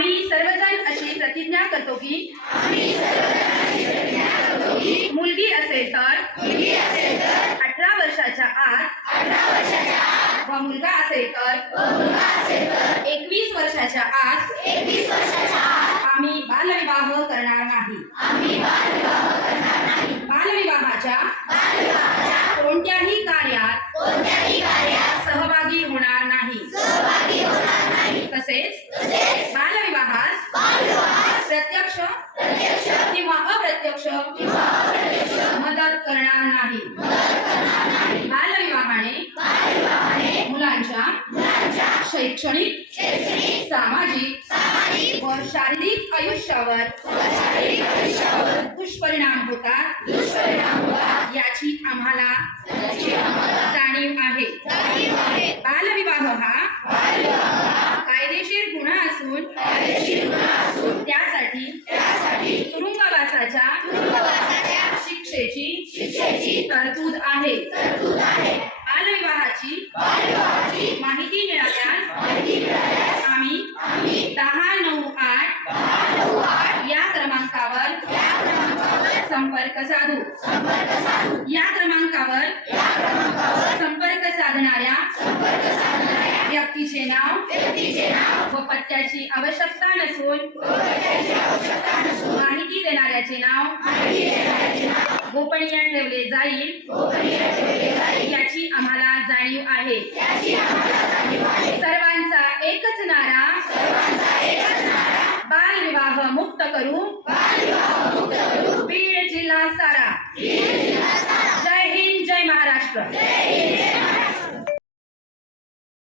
आम्ही सर्वजण अशी प्रतिज्ञा करतो की मुलगी असेल तर 18 वर्षाच्या आत व मुलगा असेल तर 21 वर्षाच्या आत आम्ही बालविवाह करणार नाही। बालविवाहाच्या कोणत्याही कार्यात सहभागी होणार नाही। तसेच बालविवाहास प्रत्यक्ष किंवा अप्रत्यक्ष मदत करणार नाही। बालविवाहाने मुलांच्या शैक्षणिक, सामाजिक व शारीरिक आयुष्यावर दुष्परिणाम होतात याची आम्हाला जाणीव आहे। बालविवाह हा कायदेशीर गुन्हा असून त्यासाठी तुरुंगवासाच्या शिक्षेची तरतूद आहे। बालविवाहाची माहिती मिळाल्यास आम्ही 1098 या क्रमांकावर संपर्क साधू। या क्रमांकावर संपर्क साधणाऱ्या व्यक्तीचे नाव व पत्त्याची आवश्यकता नसून माहिती देणाऱ्याचे नाव गोपनीय ठेवले जाईल याची आम्हाला जाणीव आहे। सर्वांचा एकच नारा, बालविवाह मुक्त करू, बीड जिल्हा सारा। जय हिंद, जय महाराष्ट्र।